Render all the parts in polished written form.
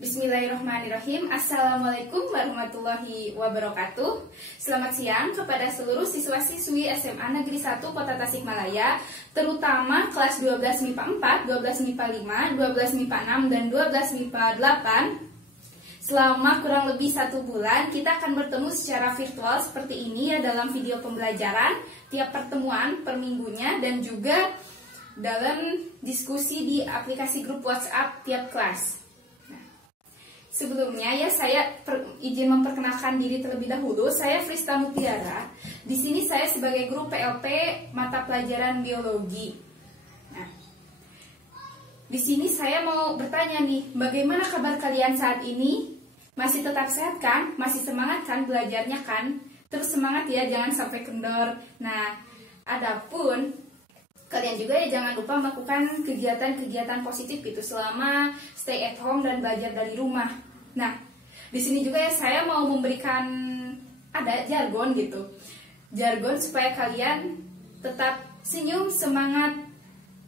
Bismillahirrahmanirrahim. Assalamualaikum warahmatullahi wabarakatuh. Selamat siang kepada seluruh siswa-siswi SMA Negeri 1 Kota Tasikmalaya, terutama kelas 12 MIPA 4, 12 MIPA 5, 12 MIPA 6, dan 12 MIPA 8. Selama kurang lebih 1 bulan, kita akan bertemu secara virtual seperti ini ya, dalam video pembelajaran tiap pertemuan per minggunya, dan juga dalam diskusi di aplikasi grup WhatsApp tiap kelas. Sebelumnya ya, saya izin memperkenalkan diri terlebih dahulu. Saya Frista Mutiara. Di sini saya sebagai guru PLP mata pelajaran biologi. Nah, di sini saya mau bertanya nih, bagaimana kabar kalian saat ini? Masih tetap sehat kan? Masih semangat kan belajarnya kan? Terus semangat ya, jangan sampai kendor. Nah, adapun kalian juga ya jangan lupa melakukan kegiatan-kegiatan positif gitu selama stay at home dan belajar dari rumah. Nah, di sini juga ya saya mau memberikan ada jargon gitu. Jargon supaya kalian tetap senyum, semangat,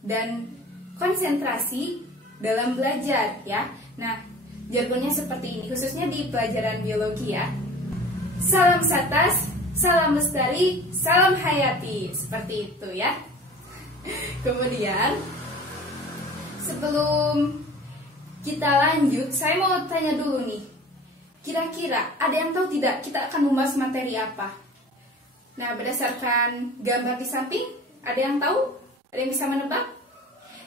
dan konsentrasi dalam belajar ya. Nah, jargonnya seperti ini, khususnya di pelajaran biologi ya. Salam Satas, salam lestari, salam hayati. Seperti itu ya. Kemudian sebelum kita lanjut, saya mau tanya dulu nih, kira-kira ada yang tahu tidak kita akan membahas materi apa? Nah, berdasarkan gambar di samping, ada yang tahu? Ada yang bisa menebak?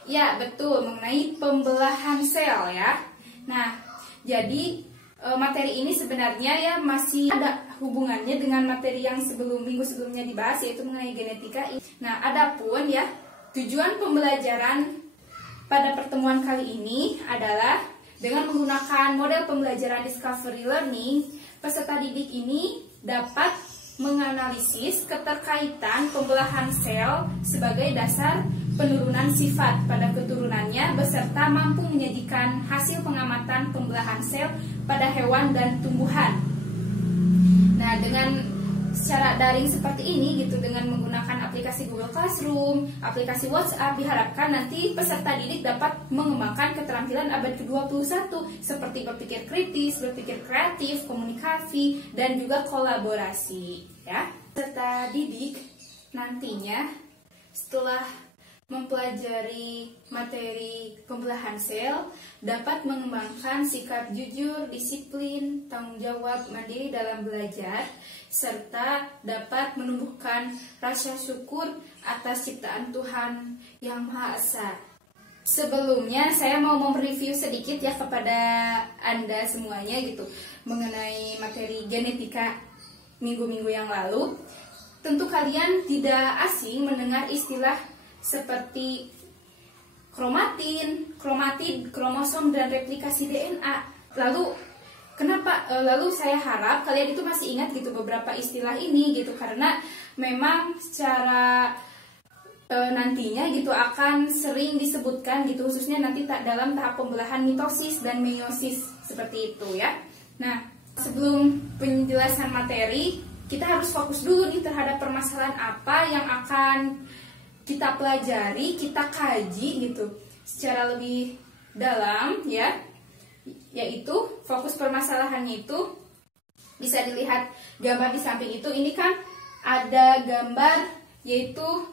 Ya, betul, mengenai pembelahan sel ya. Nah, jadi materi ini sebenarnya ya masih ada hubungannya dengan materi yang minggu sebelumnya dibahas, yaitu mengenai genetika. Nah, adapun ya, tujuan pembelajaran pada pertemuan kali ini adalah dengan menggunakan model pembelajaran discovery learning, peserta didik ini dapat menganalisis keterkaitan pembelahan sel sebagai dasar penurunan sifat pada keturunannya, beserta mampu menyajikan hasil pengamatan pembelahan sel pada hewan dan tumbuhan. Nah, dengan secara daring seperti ini gitu, dengan menggunakan aplikasi Google Classroom, aplikasi WhatsApp, diharapkan nanti peserta didik dapat mengembangkan keterampilan abad ke-21 seperti berpikir kritis, berpikir kreatif, komunikasi, dan juga kolaborasi ya. Peserta didik nantinya setelah mempelajari materi pembelahan sel dapat mengembangkan sikap jujur, disiplin, tanggung jawab, mandiri dalam belajar, serta dapat menumbuhkan rasa syukur atas ciptaan Tuhan Yang Maha Esa. Sebelumnya saya mau mereview sedikit ya kepada Anda semuanya gitu mengenai materi genetika minggu-minggu yang lalu. Tentu kalian tidak asing mendengar istilah seperti kromatin, kromosom, dan replikasi DNA. Lalu saya harap kalian itu masih ingat gitu beberapa istilah ini gitu, karena memang secara nantinya gitu akan sering disebutkan gitu, khususnya nanti dalam tahap pembelahan mitosis dan meiosis seperti itu ya. Nah, sebelum penjelasan materi, kita harus fokus dulu nih terhadap permasalahan apa yang akan kita pelajari, kita kaji gitu secara lebih dalam ya, yaitu fokus permasalahannya itu bisa dilihat gambar di samping itu. Ini kan ada gambar yaitu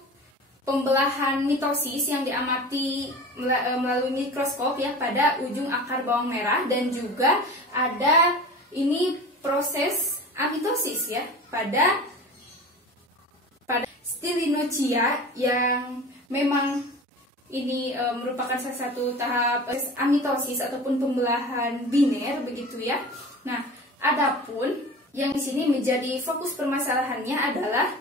pembelahan mitosis yang diamati melalui mikroskop ya pada ujung akar bawang merah, dan juga ada ini proses amitosis ya pada Stilinocia yang memang ini merupakan salah satu tahap amitosis ataupun pembelahan biner begitu ya. Nah, adapun yang di sini menjadi fokus permasalahannya adalah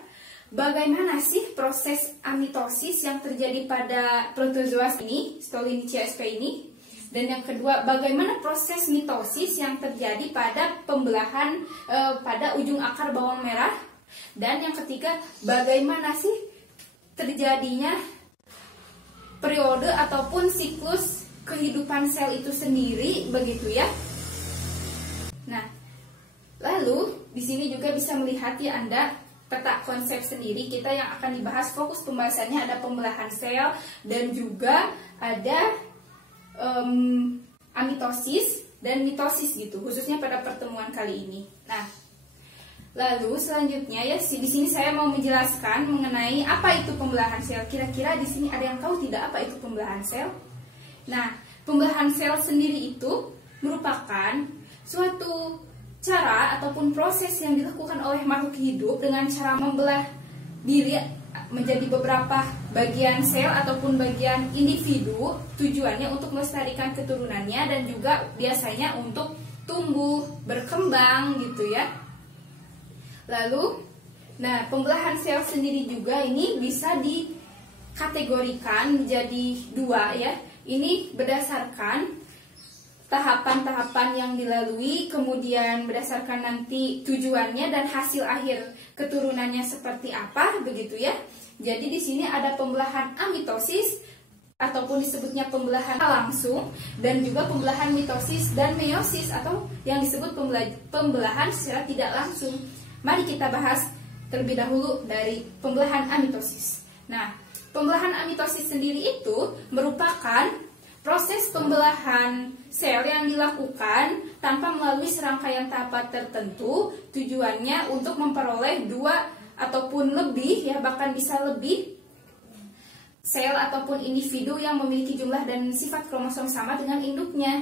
bagaimana sih proses amitosis yang terjadi pada protozoa ini, Stolinicia sp ini, dan yang kedua bagaimana proses mitosis yang terjadi pada pembelahan pada ujung akar bawang merah. Dan yang ketiga, bagaimana sih terjadinya periode ataupun siklus kehidupan sel itu sendiri begitu ya. Nah, lalu di sini juga bisa melihat ya Anda peta konsep sendiri kita yang akan dibahas. Fokus pembahasannya ada pembelahan sel dan juga ada amitosis dan mitosis gitu, khususnya pada pertemuan kali ini. Nah, lalu selanjutnya ya di sini saya mau menjelaskan mengenai apa itu pembelahan sel. Kira-kira di sini ada yang tahu tidak apa itu pembelahan sel? Nah, pembelahan sel sendiri itu merupakan suatu cara ataupun proses yang dilakukan oleh makhluk hidup dengan cara membelah diri menjadi beberapa bagian sel ataupun bagian individu, tujuannya untuk melestarikan keturunannya dan juga biasanya untuk tumbuh, berkembang gitu ya. Lalu, nah pembelahan sel sendiri juga ini bisa dikategorikan menjadi dua ya. Ini berdasarkan tahapan-tahapan yang dilalui, kemudian berdasarkan nanti tujuannya dan hasil akhir keturunannya seperti apa, begitu ya. Jadi di sini ada pembelahan amitosis ataupun disebutnya pembelahan langsung dan juga pembelahan mitosis dan meiosis atau yang disebut pembelahan secara tidak langsung. Mari kita bahas terlebih dahulu dari pembelahan amitosis. Nah, pembelahan amitosis sendiri itu merupakan proses pembelahan sel yang dilakukan tanpa melalui serangkaian tahapan tertentu, tujuannya untuk memperoleh dua ataupun lebih, ya bahkan bisa lebih, sel ataupun individu yang memiliki jumlah dan sifat kromosom sama dengan induknya.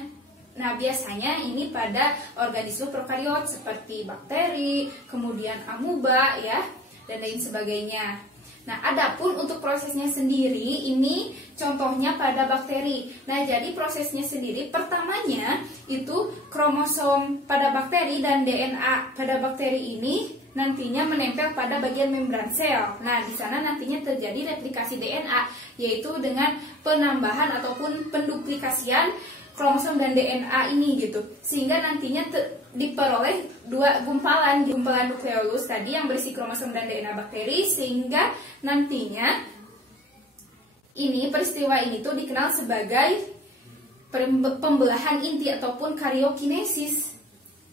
Nah, biasanya ini pada organisme prokariot seperti bakteri, kemudian amuba, ya, dan lain sebagainya. Nah, adapun untuk prosesnya sendiri ini contohnya pada bakteri. Nah, jadi prosesnya sendiri pertamanya itu kromosom pada bakteri dan DNA pada bakteri ini nantinya menempel pada bagian membran sel. Nah, di sana nantinya terjadi replikasi DNA, yaitu dengan penambahan ataupun penduplikasian kromosom dan DNA ini gitu. Sehingga nantinya diperoleh dua gumpalan nukleolus tadi yang berisi kromosom dan DNA bakteri, sehingga nantinya peristiwa ini tuh dikenal sebagai pembelahan inti ataupun karyokinesis.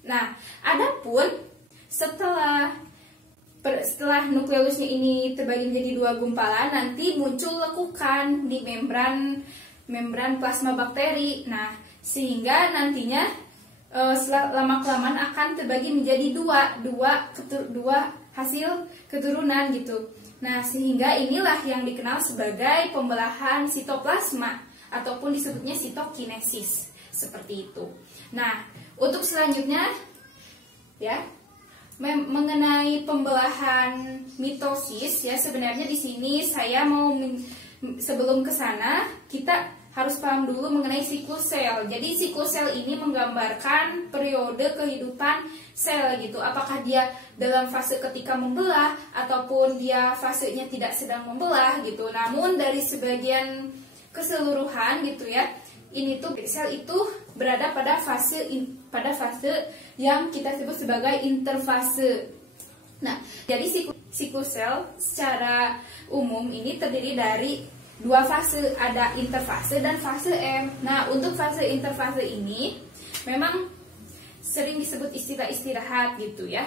Nah, adapun setelah nukleolusnya ini terbagi menjadi dua gumpalan, nanti muncul lekukan di membran plasma bakteri. Nah, sehingga nantinya lama-kelamaan akan terbagi menjadi dua hasil keturunan gitu. Nah, sehingga inilah yang dikenal sebagai pembelahan sitoplasma ataupun disebutnya sitokinesis, seperti itu. Nah, untuk selanjutnya ya mengenai pembelahan mitosis ya, sebenarnya di sini saya mau sebelum ke sana kita harus paham dulu mengenai siklus sel. Jadi siklus sel ini menggambarkan periode kehidupan sel gitu. Apakah dia dalam fase ketika membelah ataupun dia fasenya tidak sedang membelah gitu. Namun dari sebagian keseluruhan gitu ya, ini tuh sel itu berada pada fase yang kita sebut sebagai interfase. Nah, jadi siklus sel secara umum ini terdiri dari dua fase, ada interfase dan fase M. Nah, untuk fase interfase ini memang sering disebut istilah istirahat gitu ya.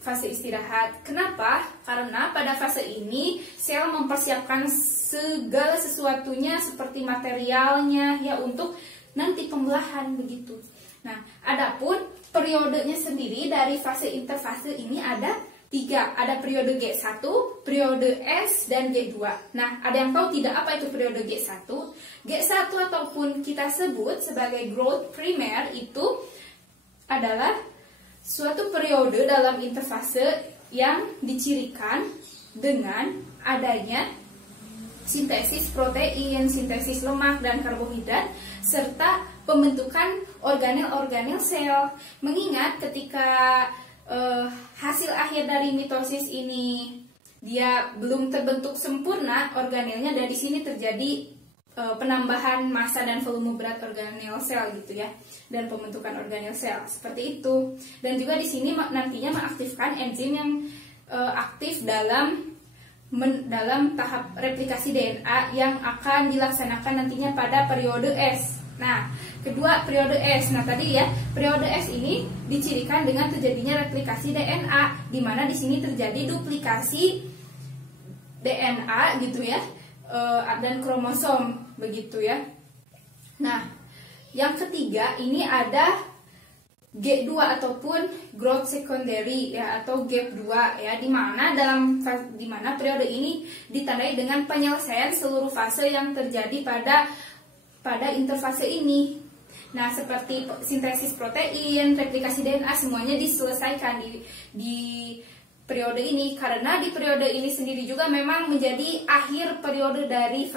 Fase istirahat. Kenapa? Karena pada fase ini sel mempersiapkan segala sesuatunya seperti materialnya ya untuk nanti pembelahan begitu. Nah, adapun periodenya sendiri dari fase interfase ini ada 3, ada periode G1, periode S, dan G2. Nah, ada yang tahu tidak apa itu periode G1? G1 ataupun kita sebut sebagai growth primer itu adalah suatu periode dalam interfase yang dicirikan dengan adanya sintesis protein, sintesis lemak dan karbohidrat, serta pembentukan organel-organel sel. Mengingat ketika hasil akhir dari mitosis ini dia belum terbentuk sempurna organelnya, dari sini terjadi penambahan massa dan volume berat organel sel gitu ya, dan pembentukan organel sel seperti itu. Dan juga di sini nantinya mengaktifkan enzim yang aktif dalam tahap replikasi DNA yang akan dilaksanakan nantinya pada periode S. Nah, kedua periode S. Nah, tadi ya, periode S ini dicirikan dengan terjadinya replikasi DNA, di mana di sini terjadi duplikasi DNA gitu ya, dan kromosom begitu ya. Nah, yang ketiga ini ada G2 ataupun growth secondary ya, atau gap 2 ya, di mana periode ini ditandai dengan penyelesaian seluruh fase yang terjadi pada interfase ini. Nah, seperti sintesis protein, replikasi DNA, semuanya diselesaikan di periode ini, karena di periode ini sendiri juga memang menjadi akhir periode dari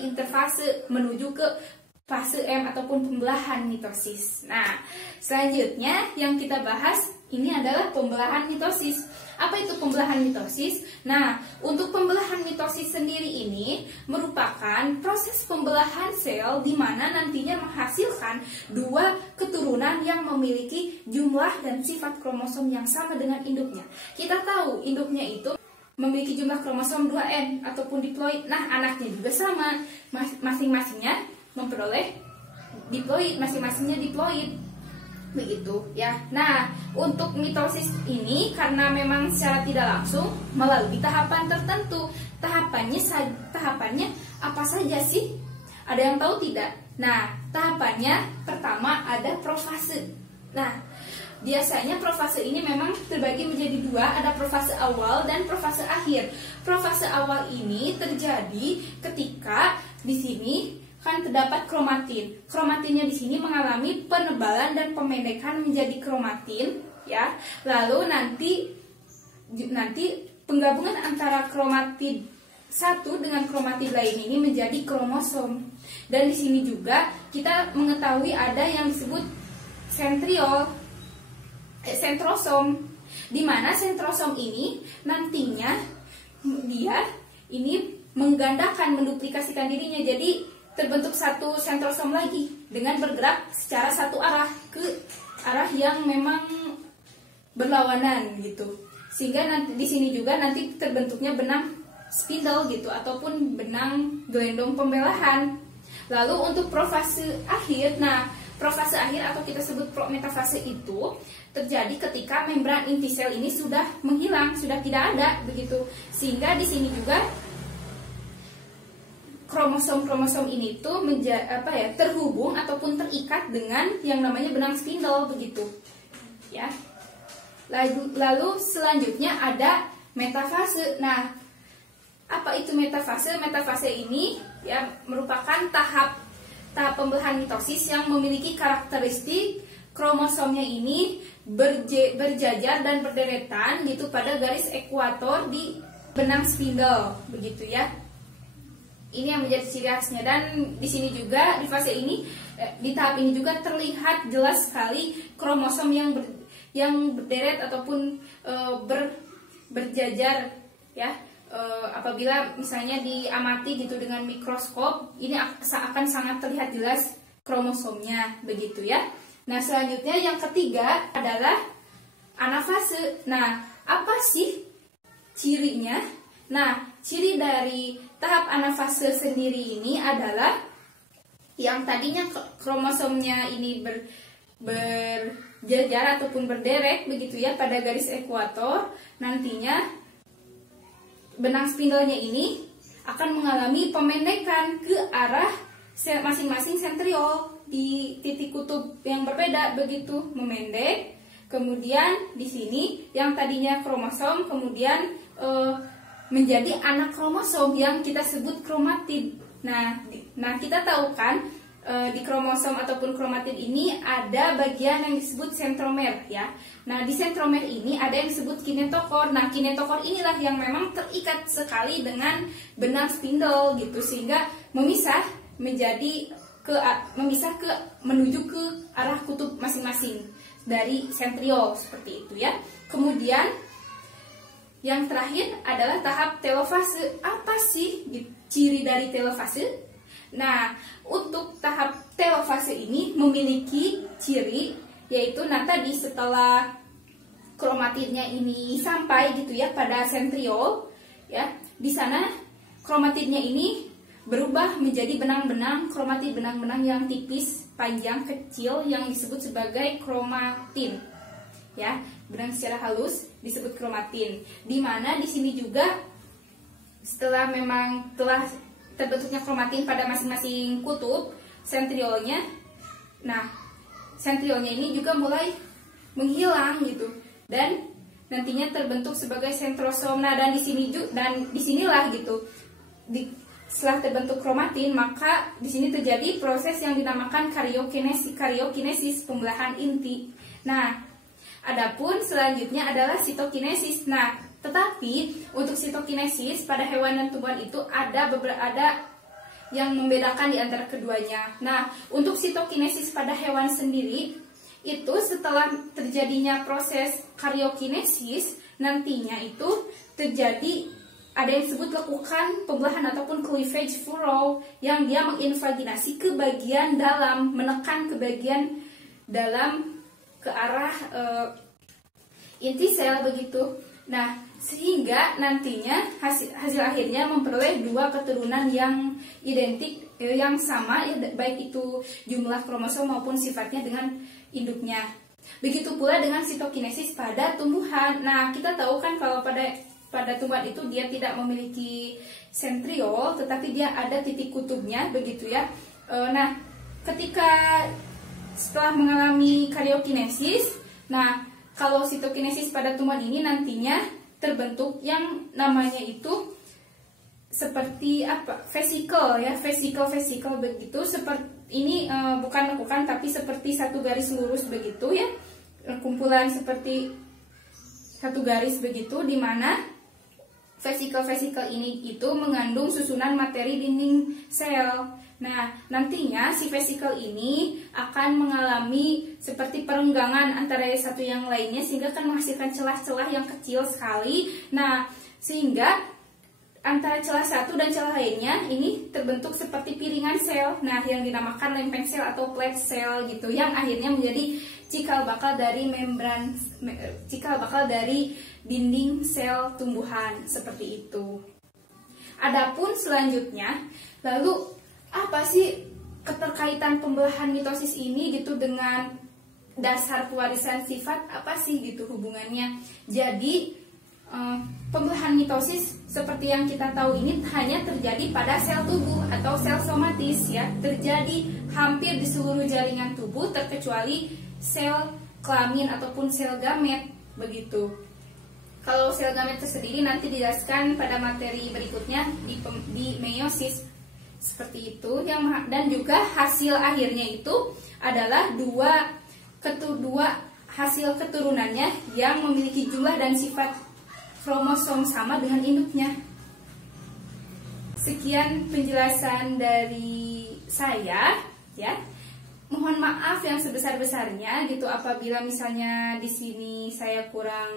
interfase menuju ke fase M ataupun pembelahan mitosis. Nah, selanjutnya yang kita bahas ini adalah pembelahan mitosis. Apa itu pembelahan mitosis? Nah, untuk pembelahan mitosis sendiri ini merupakan proses pembelahan sel di mana nantinya menghasilkan dua keturunan yang memiliki jumlah dan sifat kromosom yang sama dengan induknya. Kita tahu induknya itu memiliki jumlah kromosom 2N ataupun diploid. Nah, anaknya juga sama, masing-masingnya memperoleh diploid, masing-masingnya diploid, begitu ya. Nah, untuk mitosis ini karena memang secara tidak langsung melalui tahapan tertentu. Tahapannya apa saja sih? Ada yang tahu tidak? Nah, tahapannya pertama ada profase. Nah, biasanya profase ini memang terbagi menjadi dua, ada profase awal dan profase akhir. Profase awal ini terjadi ketika di sini kan terdapat kromatin. Kromatinnya di sini mengalami penebalan dan pemendekan menjadi kromatin, ya. Lalu nanti penggabungan antara kromatid satu dengan kromatid lain ini menjadi kromosom. Dan di sini juga kita mengetahui ada yang disebut sentrosom, di mana sentrosom ini nantinya dia ini menggandakan, menduplikasikan dirinya, jadi terbentuk satu sentrosom lagi dengan bergerak secara satu arah ke arah yang memang berlawanan gitu. Sehingga nanti di sini juga nanti terbentuknya benang spindle gitu ataupun benang gelendong pembelahan. Lalu untuk profase akhir, nah profase akhir atau kita sebut prometafase itu terjadi ketika membran inti sel ini sudah menghilang, sudah tidak ada begitu. Sehingga di sini juga kromosom ini tuh terhubung ataupun terikat dengan yang namanya benang spindle begitu ya. Lalu selanjutnya ada metafase. Nah, apa itu metafase? Metafase ini ya merupakan tahap pembelahan mitosis yang memiliki karakteristik kromosomnya ini berjajar dan berderetan gitu pada garis ekuator di benang spindle begitu ya. Ini yang menjadi ciri khasnya, dan di sini juga di fase ini di tahap ini juga terlihat jelas sekali kromosom yang berderet ataupun berjajar ya. Apabila misalnya diamati gitu dengan mikroskop, ini akan sangat terlihat jelas kromosomnya begitu ya. Nah, selanjutnya yang ketiga adalah anafase. Nah, apa sih cirinya? Nah, ciri dari tahap anafase sendiri ini adalah yang tadinya kromosomnya ini berjajar ataupun berderet begitu ya pada garis ekuator, nantinya benang spindlenya ini akan mengalami pemendekan ke arah masing-masing sentriol di titik kutub yang berbeda begitu, memendek. Kemudian di sini yang tadinya kromosom kemudian menjadi anak kromosom yang kita sebut kromatid. Nah kita tahu kan di kromosom ataupun kromatid ini ada bagian yang disebut sentromer ya. Nah, di sentromer ini ada yang disebut kinetokor. Nah, kinetokor inilah yang memang terikat sekali dengan benang spindle gitu, sehingga memisah menuju ke arah kutub masing-masing dari sentriol seperti itu ya. Kemudian yang terakhir adalah tahap telofase. Apa sih ciri dari telofase? Nah, untuk tahap telofase ini memiliki ciri, yaitu tadi setelah kromatidnya ini sampai gitu ya pada sentriol ya, di sana kromatidnya ini berubah menjadi benang-benang kromatid, benang-benang yang tipis, panjang, kecil yang disebut sebagai kromatin ya. Benang secara halus disebut kromatin, di mana di sini juga setelah terbentuknya kromatin pada masing-masing kutub sentriolnya, nah sentriolnya ini juga mulai menghilang gitu, dan nantinya terbentuk sebagai sentrosom. Nah, dan disinilah gitu, setelah terbentuk kromatin, maka di sini terjadi proses yang dinamakan karyokinesis pembelahan inti. Nah, adapun selanjutnya adalah sitokinesis. Nah, tetapi untuk sitokinesis pada hewan dan tumbuhan itu ada yang membedakan di antara keduanya. Nah, untuk sitokinesis pada hewan sendiri, itu setelah terjadinya proses karyokinesis, nantinya itu terjadi ada yang disebut lekukan pembelahan ataupun cleavage furrow, yang dia menginvaginasi ke bagian dalam, menekan ke bagian dalam ke arah inti sel begitu. Nah, sehingga nantinya hasil akhirnya memperoleh dua keturunan yang identik, yang sama, baik itu jumlah kromosom maupun sifatnya dengan induknya. Begitu pula dengan sitokinesis pada tumbuhan. Nah, kita tahu kan kalau pada tumbuhan itu dia tidak memiliki sentriol, tetapi dia ada titik kutubnya begitu ya. Nah, ketika setelah mengalami karyokinesis, nah kalau sitokinesis pada tumbuhan ini nantinya terbentuk yang namanya itu seperti vesikel ya, vesikel begitu. Seperti ini bukan lekukan tapi seperti satu garis lurus begitu ya, kumpulan seperti satu garis begitu, di mana vesikel ini itu mengandung susunan materi dinding sel. Nah, nantinya si vesikel ini akan mengalami seperti perenggangan antara satu yang lainnya, sehingga akan menghasilkan celah-celah yang kecil sekali. Nah, sehingga antara celah satu dan celah lainnya ini terbentuk seperti piringan sel. Nah, yang dinamakan lempeng sel atau plate sel gitu, yang akhirnya menjadi cikal bakal dari dinding sel tumbuhan seperti itu. Adapun selanjutnya, lalu apa sih keterkaitan pembelahan mitosis ini gitu dengan dasar pewarisan sifat, apa sih gitu hubungannya? Jadi pembelahan mitosis seperti yang kita tahu ini hanya terjadi pada sel tubuh atau sel somatis ya, terjadi hampir di seluruh jaringan tubuh terkecuali sel kelamin ataupun sel gamet begitu. Kalau sel gamet tersendiri nanti dijelaskan pada materi berikutnya di meiosis. Seperti itu, dan juga hasil akhirnya itu adalah dua hasil keturunannya yang memiliki jumlah dan sifat kromosom sama dengan induknya. Sekian penjelasan dari saya ya. Mohon maaf yang sebesar-besarnya gitu apabila misalnya di sini saya kurang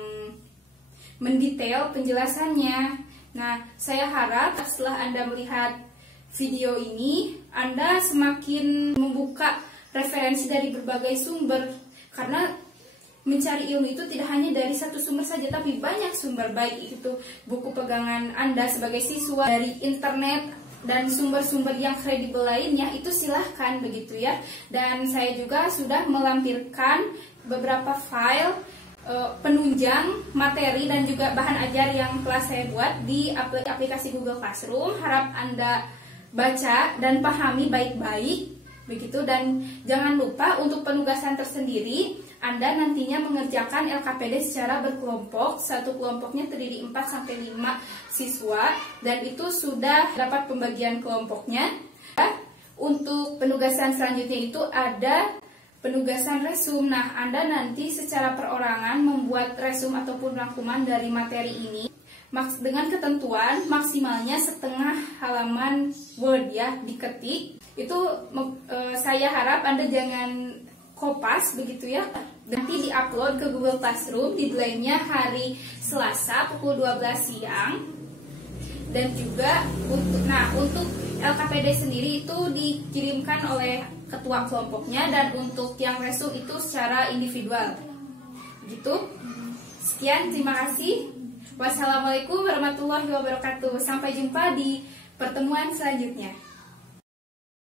mendetail penjelasannya. Nah, saya harap setelah Anda melihat video ini, Anda semakin membuka referensi dari berbagai sumber, karena mencari ilmu itu tidak hanya dari satu sumber saja, tapi banyak sumber, baik itu buku pegangan Anda sebagai siswa, dari internet, dan sumber-sumber yang kredibel lainnya, itu silahkan begitu ya. Dan saya juga sudah melampirkan beberapa file penunjang materi dan juga bahan ajar yang telah saya buat di aplikasi Google Classroom. Harap Anda baca dan pahami baik-baik begitu, dan jangan lupa untuk penugasan tersendiri Anda nantinya mengerjakan LKPD secara berkelompok. Satu kelompoknya terdiri 4-5 siswa, dan itu sudah dapat pembagian kelompoknya. Untuk penugasan selanjutnya itu ada penugasan resum. Nah, Anda nanti secara perorangan membuat resum ataupun rangkuman dari materi ini dengan ketentuan maksimalnya setengah halaman Word ya, diketik. Itu saya harap Anda jangan kopas begitu ya. Nanti diupload ke Google Classroom, deadline-nya hari Selasa pukul 12 siang. Dan juga untuk LKPD sendiri itu dikirimkan oleh ketua kelompoknya, dan untuk yang resum itu secara individual. Gitu. Sekian, terima kasih. Wassalamualaikum warahmatullahi wabarakatuh. Sampai jumpa di pertemuan selanjutnya.